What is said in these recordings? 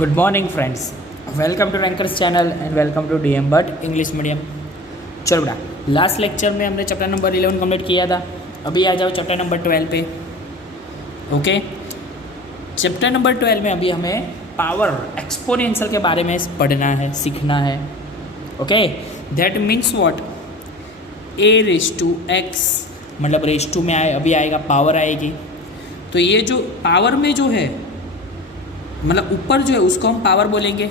Good morning friends, welcome to Rankers channel and welcome to DM but English medium. चलो बेटा, last lecture में हमने chapter number 11 complete किया था। अभी आ जाओ चैप्टर नंबर 12 पे। ओके, चैप्टर नंबर 12 में अभी हमें पावर एक्सपोनेंशियल के बारे में पढ़ना है, सीखना है। Okay, that means what, a raise to x, मतलब रेस टू में अभी आएगा पावर आएगी। तो ये जो पावर में जो है, मतलब ऊपर जो है उसको हम पावर बोलेंगे,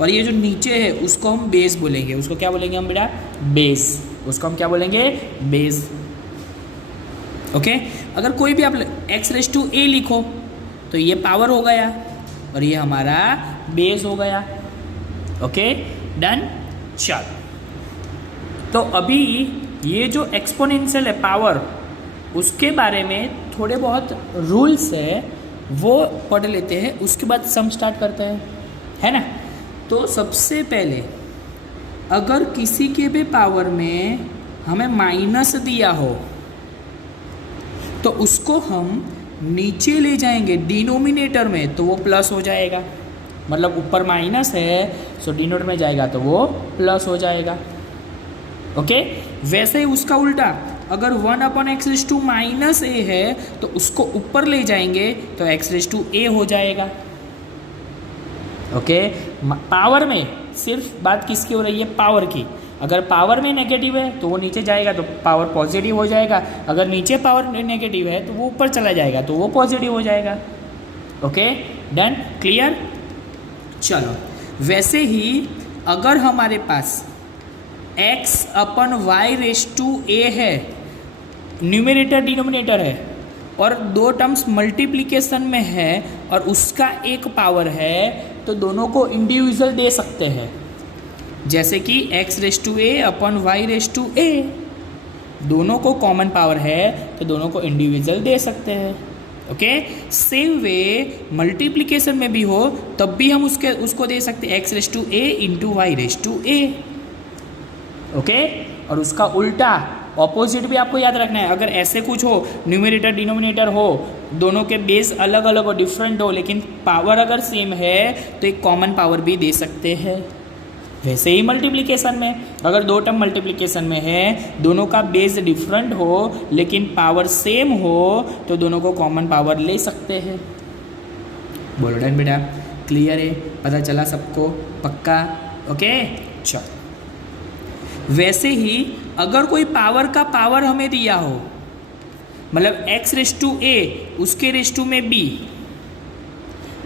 और ये जो नीचे है उसको हम बेस बोलेंगे। उसको क्या बोलेंगे हम बेटा? बेस। उसको हम क्या बोलेंगे? बेस। ओके, अगर कोई भी आप एक्स रेस टू ए लिखो तो ये पावर हो गया और ये हमारा बेस हो गया। Okay, done. चल, तो अभी ये जो एक्सपोनेंशियल है पावर, उसके बारे में थोड़े बहुत रूल्स है वो पढ़ लेते हैं, उसके बाद सम स्टार्ट करते हैं, है ना। तो सबसे पहले अगर किसी के भी पावर में हमें माइनस दिया हो तो उसको हम नीचे ले जाएंगे डिनोमिनेटर में, तो वो प्लस हो जाएगा। मतलब ऊपर माइनस है सो डिनोमिनेटर में जाएगा तो वो प्लस हो जाएगा। ओके, वैसे ही उसका उल्टा, अगर 1/x माइनस ए है तो उसको ऊपर ले जाएंगे तो x a हो जाएगा। ओके, पावर में सिर्फ बात किसकी हो रही है? पावर की। अगर पावर में नेगेटिव है तो वो नीचे जाएगा तो पावर पॉजिटिव हो जाएगा। अगर नीचे पावर नेगेटिव है तो वो ऊपर चला जाएगा तो वो पॉजिटिव हो जाएगा। Okay, done, clear. चलो, वैसे ही अगर हमारे पास x/y है, न्यूमरेटर डिनोमिनेटर है, और दो टर्म्स मल्टीप्लिकेशन में है और उसका एक पावर है, तो दोनों को इंडिविजुअल दे सकते हैं। जैसे कि x/a/y, दोनों को कॉमन पावर है तो दोनों को इंडिविजुअल दे सकते हैं। ओके, सेम वे मल्टीप्लिकेशन में भी हो तब भी हम उसको दे सकते हैं x/a × y/a। ओके, और उसका उल्टा ऑपोजिट भी आपको याद रखना है। अगर ऐसे कुछ हो, न्यूमरेटर डिनोमिनेटर हो, दोनों के बेस अलग अलग हो, डिफरेंट हो, लेकिन पावर अगर सेम है तो एक कॉमन पावर भी दे सकते हैं। वैसे ही मल्टीप्लिकेशन में, अगर दो टर्म मल्टीप्लिकेशन में है, दोनों का बेस डिफरेंट हो लेकिन पावर सेम हो तो दोनों को कॉमन पावर ले सकते हैं। बोलो डन बेटा, क्लियर है? पता चला सबको? पक्का? ओके, चलो। वैसे ही अगर कोई पावर का पावर हमें दिया हो, मतलब x/a उसके रेस्टू में b,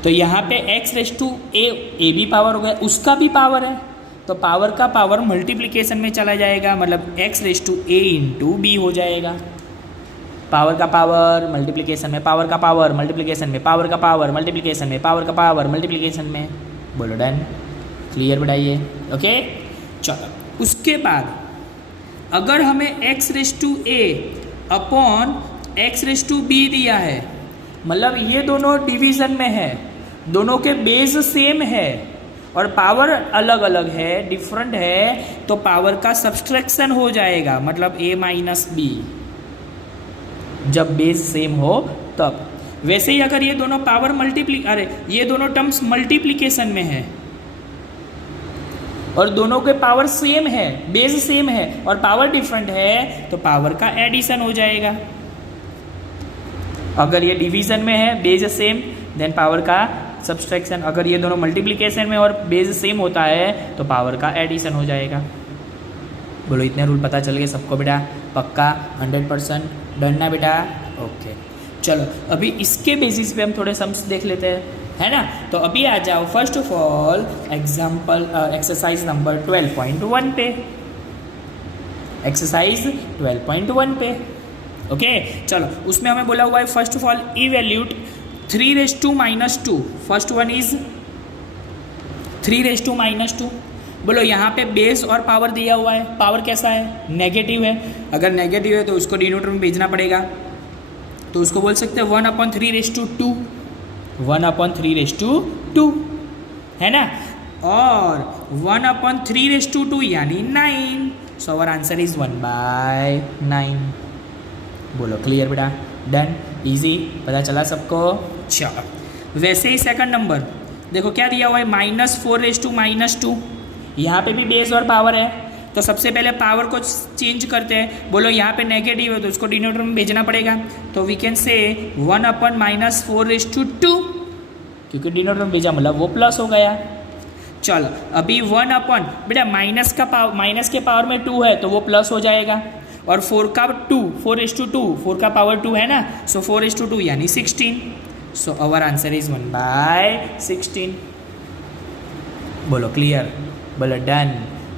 तो यहाँ पे x/a भी पावर हो गया, उसका भी पावर है, तो पावर का पावर मल्टीप्लिकेशन में चला जाएगा, मतलब x/a × b हो जाएगा। पावर का पावर मल्टीप्लिकेशन में, पावर का पावर मल्टीप्लिकेशन में, पावर का पावर मल्टीप्लिकेशन में, पावर का पावर मल्टीप्लिकेशन में। बोलो डन, क्लियर बताइए? ओके, चलो। उसके बाद अगर हमें x/a/x/b दिया है, मतलब ये दोनों डिवीज़न में है, दोनों के बेस सेम है और पावर अलग अलग है, डिफरेंट है, तो पावर का सब्सट्रैक्शन हो जाएगा, मतलब a-b, जब बेस सेम हो तब। वैसे ही अगर ये दोनों पावर ये दोनों टर्म्स मल्टीप्लिकेशन में है और दोनों के पावर सेम है, बेस सेम है और पावर डिफरेंट है, तो पावर का एडिशन हो जाएगा। अगर ये डिवीजन में है, बेस सेम, देन पावर का सब्सट्रैक्शन। अगर ये दोनों मल्टीप्लिकेशन में और बेस सेम होता है तो पावर का एडिशन हो जाएगा। बोलो, इतने रूल पता चल गए सबको बेटा? पक्का? 100% डन ना बेटा? ओके, चलो अभी इसके बेसिस पे हम थोड़े सम्स देख लेते हैं, है ना। तो अभी आ जाओ first of all example exercise number 12.1 पे, एक्सरसाइज 12.1 पे। ओके, चलो, उसमें हमें बोला हुआ है first of all evaluate 3⁻²। First one is 3⁻²। बोलो, यहाँ पे बेस और पावर दिया हुआ है, पावर कैसा है? नेगेटिव है। अगर नेगेटिव है तो उसको डिनोमिनेटर में भेजना पड़ेगा, तो उसको बोल सकते हैं 1/3/2, 1/3/2, है ना। और 1/3/2 यानी 9, सो आवर आंसर इज 1/9। बोलो, क्लियर बेटा? डन, इजी, पता चला सबको? चलो, वैसे ही सेकंड नंबर देखो क्या दिया हुआ है, -4⁻²। यहाँ पे भी बेस और पावर है, तो सबसे पहले पावर को चेंज करते हैं। बोलो यहाँ पे नेगेटिव है तो उसको डिनोमिनेटर में भेजना पड़ेगा, तो वी कैन से 1/-4/2, क्योंकि डिनोमिनेटर में भेजा मतलब वो प्लस हो गया। चलो अभी 1 बेटा माइनस के पावर में 2 है तो वो प्लस हो जाएगा, और 4 का 2, 4:2, 4 का पावर 2 है ना, सो 4:2 यानी 16। So our answer is 1/16। बोलो क्लियर, बोलो डन,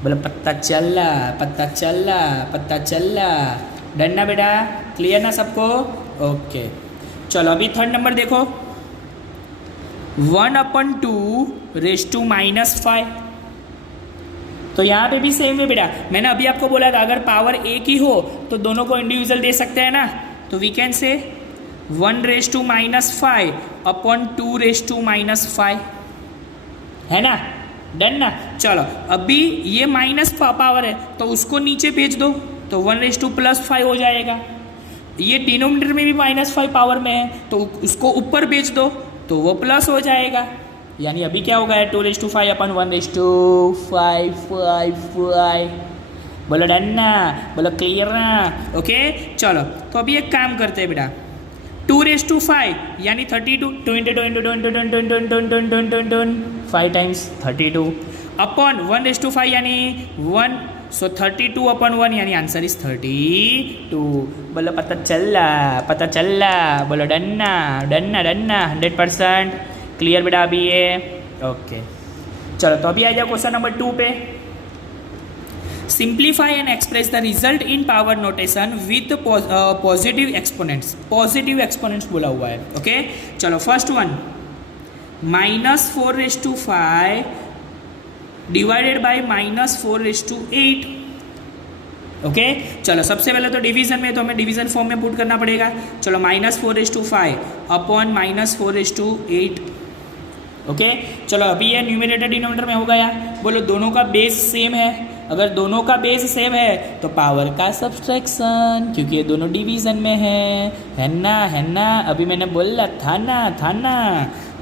बोलो पता चला, पता चला, पता चला। डन ना बेटा, क्लियर ना सबको? ओके चलो अभी थर्ड नंबर देखो, 1/2⁻⁻5। तो यहाँ पे भी सेम है बेटा, मैंने अभी आपको बोला था अगर पावर एक ही हो तो दोनों को इंडिविजुअल दे सकते हैं ना, तो वी कैन से 1/-5/2⁻⁵ है ना, डन ना। चलो अभी ये माइनस पावर है तो उसको नीचे भेज दो, तो 1/+5 हो जाएगा। ये डिनोमिनेटर में भी -5 पावर में है तो उसको ऊपर भेज दो तो वो प्लस हो जाएगा, यानी अभी क्या होगा 2/5/1/5। बोलो डन ना, बोलो क्लियर ना? ओके चलो तो अभी एक काम करते हैं बेटा, 2/5 यानी 32, 5 टाइम्स 32 अपॉन 1/5 यानी 1, सो 32/1 यानी आंसर इज 32। बोलो पता चला, बोलो डन्ना डन्ना डन्ना 100% क्लियर बेटा अभी ये। ओके चलो तो अभी आ जाओ क्वेश्चन नंबर 2 पे। Simplify and express the result in power notation with positive exponents बोला हुआ है। ओके चलो first one, -4/5 divided by -4/8। Okay चलो सबसे पहले तो डिवीजन में, तो हमें डिवीजन फॉर्म में पुट करना पड़ेगा। चलो -4/5 अपॉन -4/8। ओके चलो अभी ये न्यूमरेटर डिनोमिनेटर में हो गया। बोलो दोनों का बेस सेम है, अगर दोनों का बेस सेम है तो पावर का सब्सट्रैक्शन, क्योंकि ये दोनों डिवीजन में है ना, अभी मैंने बोला था ना।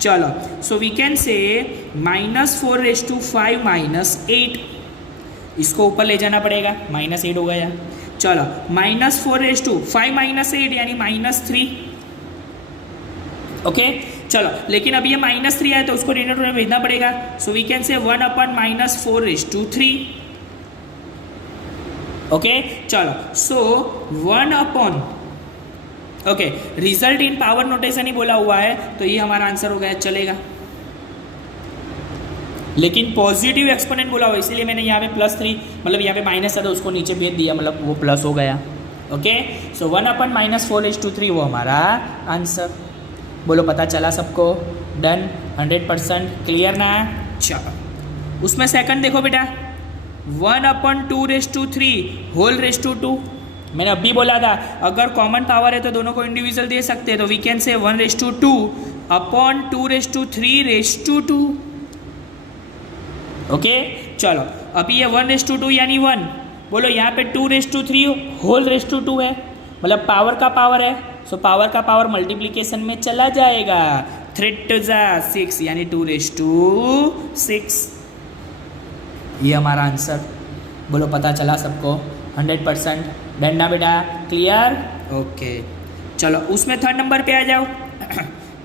चलो सो वी कैन से -4/5 -8, इसको ऊपर ले जाना पड़ेगा, -8 हो गया। चलो -4/5 -8 यानी -3। ओके चलो लेकिन अब ये -3 है तो उसको डिनोमिनेटर में भेजना पड़ेगा, so we can say 1/-4/3। Okay चलो so 1/, okay result in power notation ही बोला हुआ है तो ये हमारा आंसर हो गया, चलेगा। लेकिन पॉजिटिव एक्सपोनेंट बोला हुआ इसीलिए मैंने यहाँ पे +3, मतलब यहाँ पे माइनस था तो उसको नीचे भेज दिया, मतलब वो प्लस हो गया। ओके सो 1/-4/3 वो हमारा आंसर। बोलो पता चला सबको? डन, 100% क्लियर ना? चलो उसमें सेकंड देखो बेटा, 1/2/3 होल/2। मैंने अभी बोला था अगर कॉमन पावर है तो दोनों को इंडिविजुअल दे सकते हैं, तो we can say 1/2 upon 2/3/2। Okay चलो अभी ये 1/2 यानी 1, बोलो यहाँ पे 2/3 होल/2 है, मतलब पावर का पावर है, सो पावर का पावर मल्टीप्लिकेशन में चला जाएगा। 3 × 6 यानी 2/6, ये हमारा आंसर। बोलो पता चला सबको? 100% डन ना बेटा, क्लियर? ओके चलो उसमें थर्ड नंबर पे आ जाओ।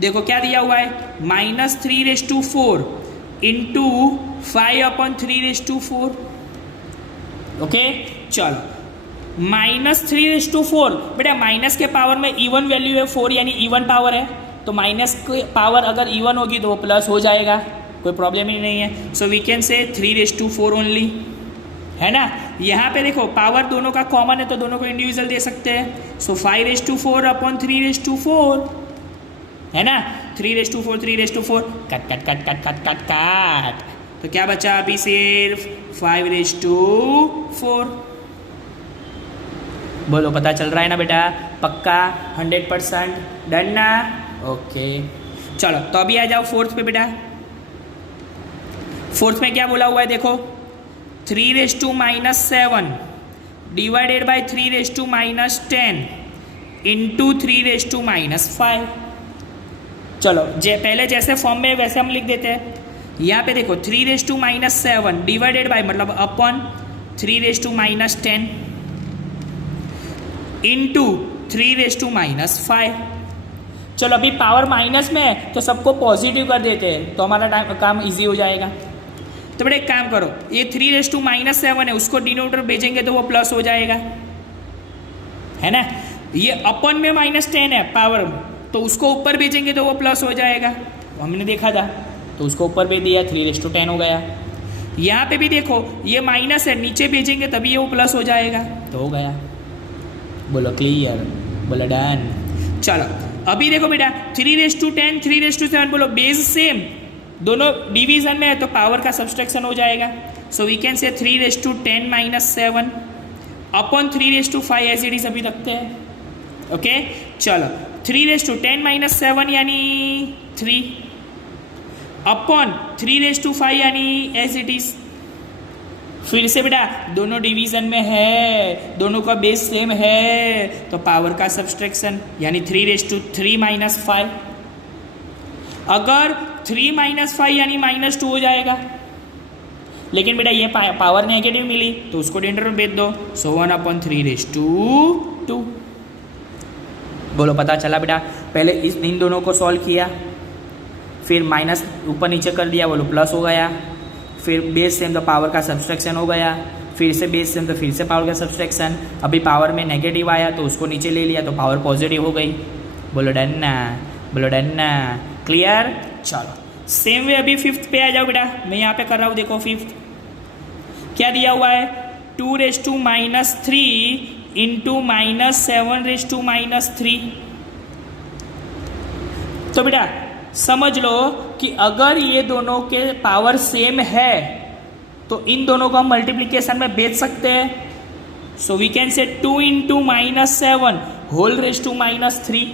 देखो क्या दिया हुआ है, -3/4 इंटू 5/3/4। ओके चलो -3/4 बेटा, माइनस के पावर में इवन वैल्यू है 4 यानी इवन पावर है, तो माइनस की पावर अगर इवन होगी तो वो प्लस हो जाएगा, कोई प्रॉब्लम ही नहीं है। So we can say 3/4 only, है ना। यहाँ पे देखो पावर दोनों का कॉमन है तो दोनों को इंडिविजुअल दे सकते हैं, सो 5/4/3/4 है ना। 3/4 कट, तो क्या बचा अभी सिर्फ 5/4। बोलो पता चल रहा है ना बेटा? पक्का 100% डन ना? ओके चलो तो अभी आ जाओ फोर्थ पे बेटा। फोर्थ में क्या बोला हुआ है देखो, 3/-7 डिवाइडेड बाई 3/-10 इंटू 3/-5। चलो पहले जैसे फॉर्म में वैसे हम लिख देते हैं। यहाँ पे देखो 3⁻⁷ डिवाइडेड बाय मतलब अपॉन 3⁻⁻10 इंटू 3⁻�5। चलो अभी पावर माइनस में है तो सबको पॉजिटिव कर देते हैं तो हमारा काम इजी हो जाएगा। तो बेटा एक काम करो, ये 3⁻⁷ है उसको डिनोमिनेटर भेजेंगे तो वो प्लस हो जाएगा, है ना। ये अपन में -10 है पावर में, तो उसको ऊपर भेजेंगे तो वो प्लस हो जाएगा, हमने देखा था, तो उसको ऊपर भेज दिया 3:10 हो गया। यहाँ पे भी देखो ये माइनस है, नीचे भेजेंगे तभी ये वो प्लस हो जाएगा, तो हो गया। बोलो क्लियर, बोलो डन। चलो अभी देखो बेटा 3:10 3:7 बोलो बेस सेम, दोनों डिवीजन में है तो पावर का सब्सट्रैक्शन हो जाएगा। So we can say 3:10 - 7 upon 3:5 as it is अभी रखते हैं। ओके चलो 3:10 - 7 यानी 3 अपॉन 3:5 यानी एज इट इज। फिर से बेटा दोनों डिवीजन में है, दोनों का बेस सेम है तो पावर का सब्सट्रैक्शन यानी 3:3 - 5। अगर 3 - 5 यानी -2 हो जाएगा, लेकिन बेटा ये पावर नेगेटिव मिली तो उसको डिनोमिनेटर में भेज दो, सो 1/3/2। बोलो पता चला बेटा। पहले इन दोनों को सॉल्व किया, फिर माइनस ऊपर नीचे कर दिया, बोलो प्लस हो गया। फिर बेस सेम तो पावर का सब्सट्रैक्शन हो गया, फिर से बेस सेम तो फिर से पावर का सब्सट्रैक्शन। अभी पावर में नेगेटिव आया तो उसको नीचे ले लिया तो पावर पॉजिटिव हो गई। बोलो डन ना, बोलो डन ना, क्लियर। चलो सेम वे अभी 5th पे आ जाओ बेटा, मैं यहाँ पे कर रहा हूँ, देखो 5th क्या दिया हुआ है 2⁻³ इंटू -7⁻³ तो बेटा समझ लो कि अगर ये दोनों के पावर सेम है तो इन दोनों को हम मल्टीप्लिकेशन में भेज सकते हैं। So we can say 2 × -7 whole raise to -3,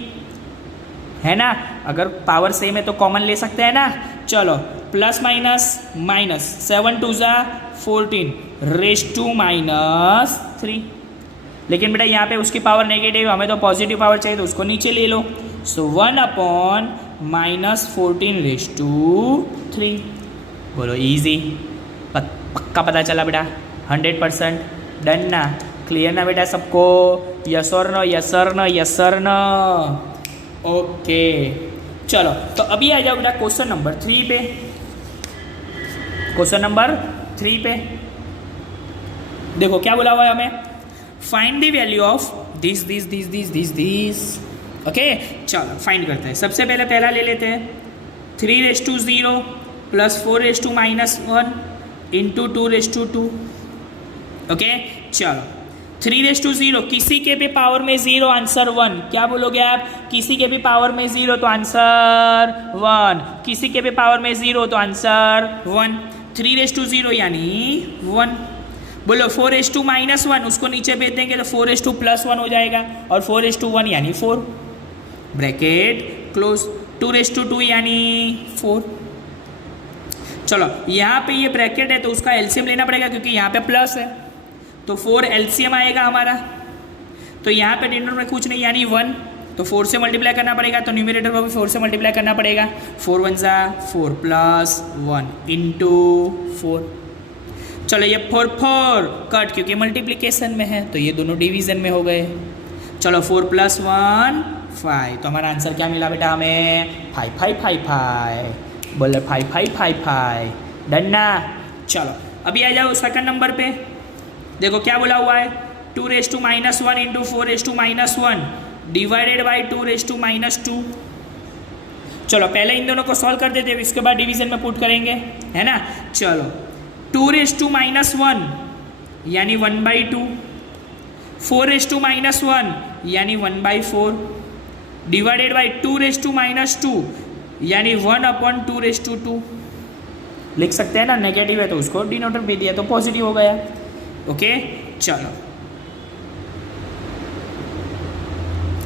है ना। अगर पावर सेम है तो कॉमन ले सकते हैं ना। चलो plus minus minus 7 × 2 = 14 raise to -3। लेकिन बेटा यहाँ पे उसकी पावर नेगेटिव, हमें तो पॉजिटिव पावर चाहिए तो उसको नीचे ले लो। सो 1/-14 रेज टू 3। बोलो इजी, पक्का पता चला बेटा, 100% डन ना, क्लियर ना बेटा सबको। यस और नो, यस और नो, यस और नो। ओके चलो तो अभी आ जाओ बेटा क्वेश्चन नंबर 3 पे। क्वेश्चन नंबर 3 पे देखो क्या बोला हुआ है हमें, find the value of this. Okay चलो फाइंड करते हैं। सबसे पहले पहला ले लेते हैं 3⁻0 + 4⁻−1 इंटू 2⁻2। ओके चलो 3⁻0 किसी के भी पावर में 0 आंसर 1। क्या बोलोगे आप, किसी के भी पावर में 0 तो आंसर 1, किसी के भी पावर में 0 तो आंसर 1। 3⁻0 यानी 1। बोलो 4⁻−1 उसको नीचे भेज देंगे तो 4⁻+1 हो जाएगा, और 4⁻1 यानी 4 ब्रैकेट क्लोज। 2⁻2 यानी 4। चलो यहाँ पे ये ब्रैकेट है तो उसका एलसीएम लेना पड़ेगा क्योंकि यहाँ पे प्लस है, तो 4 एलसीएम आएगा हमारा। तो यहाँ पे डिनोमिनेटर में कुछ नहीं यानी 1, तो 4 से मल्टीप्लाई करना पड़ेगा, तो न्यूमरेटर को भी 4 से मल्टीप्लाई करना पड़ेगा। 4 × 1 = 4 + 1 इंटू 4। चलो ये 4 कट क्योंकि मल्टीप्लिकेशन में है तो ये दोनों डिवीजन में हो गए। चलो 4 + 1 5, तो हमारा आंसर क्या मिला बेटा हमें 5 बोले 5 डन ना। चलो अभी आ जाओ सेकंड नंबर पे, देखो क्या बोला हुआ है 2⁻1 इंटू 4⁻1 डिवाइडेड बाई 2⁻2। चलो पहले इन दोनों को सॉल्व कर देते हैं, इसके बाद डिवीजन में पुट करेंगे, है ना। चलो 2⁻1 यानी 1/2, 4⁻1 यानी 1/4 डिवाइडेड बाई 2⁻2 यानी 1/2/2 लिख सकते हैं ना। नेगेटिव है तो उसको डिनोमिनेटर भेज दिया तो पॉजिटिव हो गया। ओके चलो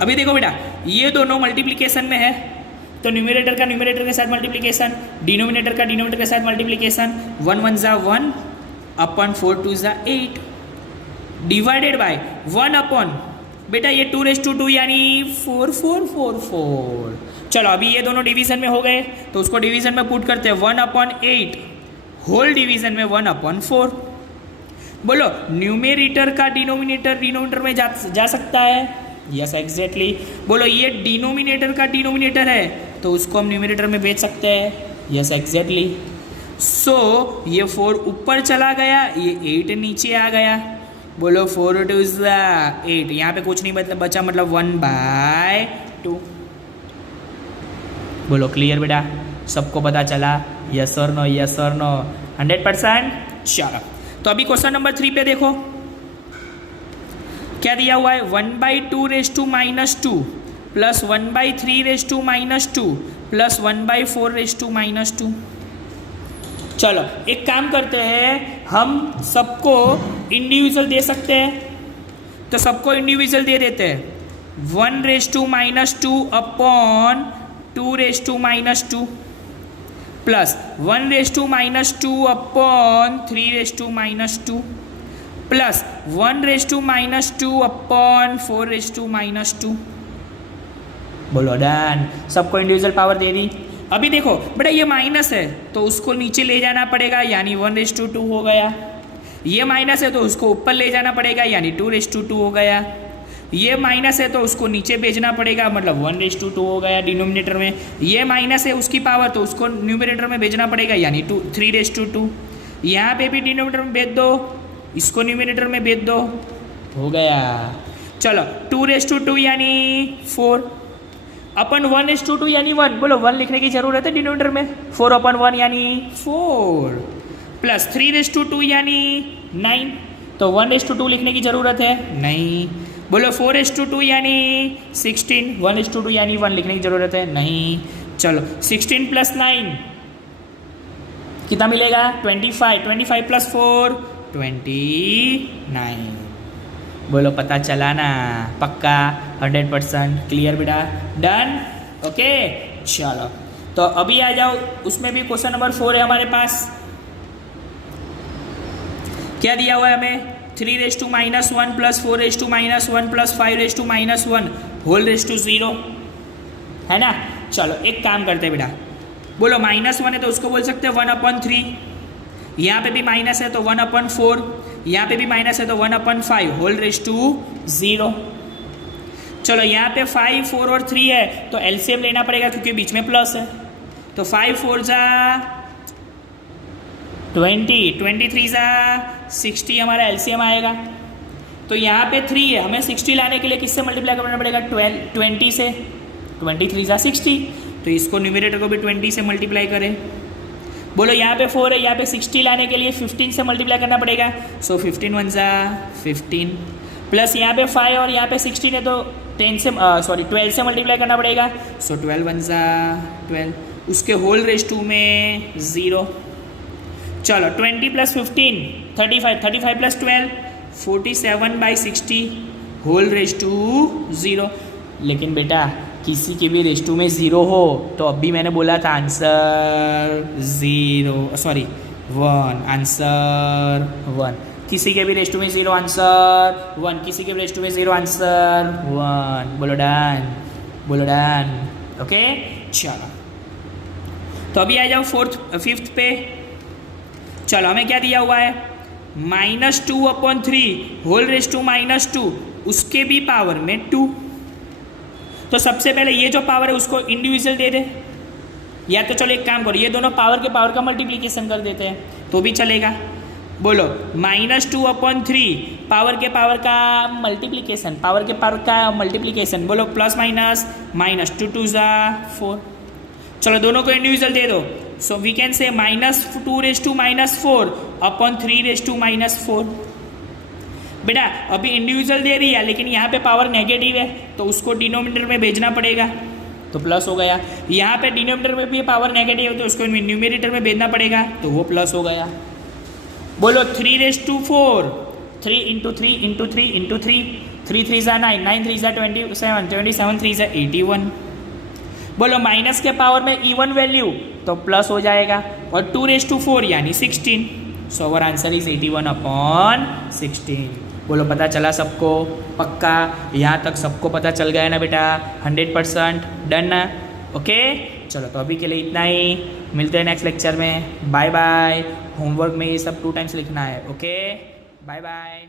अभी देखो बेटा ये दोनों मल्टीप्लिकेशन में है तो न्यूमरेटर का न्यूमरेटर के साथ मल्टीप्लिकेशन, डिनोमिनेटर का डिनोमिनेटर के साथ multiplication. 1 × 1 = 1 upon 4 × 2 = 8 divided by 1 upon बेटा ये 2⁻2 यानी 4 चलो अभी ये दोनों डिवीजन में हो गए, तो उसको डिवीजन में पुट करते हैं 1/8 होल डिवीजन में 1/4। बोलो न्यूमेरेटर का डिनोमिनेटर में जा सकता है? Yes exactly. बोलो ये डिनोमिनेटर का डिनोमिनेटर है तो उसको हम न्यूमेरेटर में भेज सकते हैं? Yes exactly. सो ये 4 ऊपर चला गया, ये 8 नीचे आ गया। बोलो 4 2 8, यहाँ पे कुछ नहीं बचा, मतलब 1/2। बोलो क्लियर बेटा, सबको पता चला? यस और नो, यस और नो, 100%। चलो तो अभी क्वेश्चन नंबर 3 पे देखो क्या दिया हुआ है। 1/2 प्लस 1/3 प्लस 1/4 चलो एक काम करते हैं, हम सबको इंडिविजुअल दे सकते हैं, तो सबको इंडिविजुअल दे देते हैं। 1/2 upon 2/2 plus 1/2 upon 3/2 plus 1/2 upon 4/2। बोलो डन। सबको इंडिविजुअल पावर दे दी। अभी देखो बेटा ये माइनस है तो उसको नीचे ले जाना पड़ेगा, यानी 1/2 हो गया। ये माइनस है तो उसको ऊपर ले जाना पड़ेगा, यानी 2/2 हो गया। ये माइनस है तो उसको नीचे भेजना पड़ेगा, मतलब 1/2 हो गया डिनोमिनेटर में। ये माइनस है उसकी पावर, तो उसको न्यूमरेटर में भेजना पड़ेगा, यानी 3/2। यहाँ पे भी डिनोमिनेटर में भेज दो, इसको न्यूमरेटर में भेज दो, हो गया। चलो 2/2 यानी 4 अपन 1/2 यानी 1। बोलो 1 लिखने की जरूरत है डिनोमिनेटर में। 4/1 यानी 4 प्लस 3/2 यानी 9, तो 1/2 लिखने की जरूरत है नहीं। बोलो 4/2 यानी 16, 1/2 यानी 1 लिखने की जरूरत है नहीं। चलो 16 प्लस 9 कितना मिलेगा? 25। 25 प्लस 4 29। बोलो पता चला ना? पक्का 100%। क्लियर बेटा? डन। ओके चलो तो अभी आ जाओ, उसमें भी क्वेश्चन नंबर 4 है हमारे पास। क्या दिया हुआ है हमें? 3/-1 प्लस 4/-1 प्लस 5/-1 होल (0) है ना। चलो एक काम करते हैं बेटा, बोलो -1 है तो उसको बोल सकते हैं 1/3। यहाँ पे भी माइनस है तो 1/4, यहाँ पे भी माइनस है तो 1/5 होल (0). चलो यहाँ पे 5, 4 और 3 है तो एलसीएम लेना पड़ेगा क्योंकि बीच में प्लस है, तो 5 4 जा 20, 23 जा 60 हमारा एलसीएम आएगा। तो यहाँ पे 3 है, हमें 60 लाने के लिए किससे मल्टीप्लाई करना पड़ेगा? 20 से। 23 जा 60, तो इसको न्यूमरेटर को भी 20 से मल्टीप्लाई करें। बोलो यहाँ पे 4 है, यहाँ पे 60 लाने के लिए 15 से मल्टीप्लाई करना पड़ेगा, सो 15 1 जा 15 प्लस यहाँ पे 5 और यहाँ पे 16 है तो 12 से मल्टीप्लाई करना पड़ेगा, सो 12 1 जा 12, उसके होल (2) में 0। चलो 20 प्लस 15 35, 35 प्लस 12 47/60 होल (0). लेकिन बेटा किसी के भी (2) में 0 हो तो अब भी मैंने बोला था आंसर 1, आंसर 1। किसी के भी (2) में 0 आंसर 1, किसी के भी (2) में 0 आंसर 1। बोलो डन, बोलो डन। ओके चलो तो अभी आ जाओ 5th पे। चलो हमें क्या दिया हुआ है? -2/3 होल (-2) उसके भी पावर में 2। तो सबसे पहले ये जो पावर है उसको इंडिविजुअल दे दे, या तो चलो एक काम करो, ये दोनों पावर के पावर का मल्टीप्लिकेशन कर देते हैं तो भी चलेगा। बोलो -2/3 पावर के पावर का मल्टीप्लिकेशन, पावर के पावर का मल्टीप्लिकेशन। बोलो प्लस माइनस -2 2 जा 4। चलो दोनों को इंडिविजुअल दे दो, so we can say -2 upon 3 बेटा अभी इंडिविजुअल दे रही है लेकिन यहाँ पे पावर नेगेटिव है तो उसको डिनोमिनेटर में भेजना पड़ेगा, तो प्लस हो गया। यहाँ पे डिनोमिनेटर में भी पावर नेगेटिव है तो उसको न्यूमरेटर में भेजना पड़ेगा, तो वो प्लस हो गया। बोलो 3/4 3 × 3 × 3 × 3 3 3 जा 9, 9 3 जा 27, 27 3 जा 81। बोलो माइनस के पावर में इवन वैल्यू तो प्लस हो जाएगा, और 2/4 यानी 16, सो अवर आंसर इज 81/16। बोलो पता चला सबको? पक्का यहाँ तक सबको पता चल गया ना बेटा? 100% डन ना? ओके, चलो तो अभी के लिए इतना ही, मिलते हैं नेक्स्ट लेक्चर में। Bye bye. होमवर्क में ये सब 2 टाइम्स लिखना है। Okay, bye bye.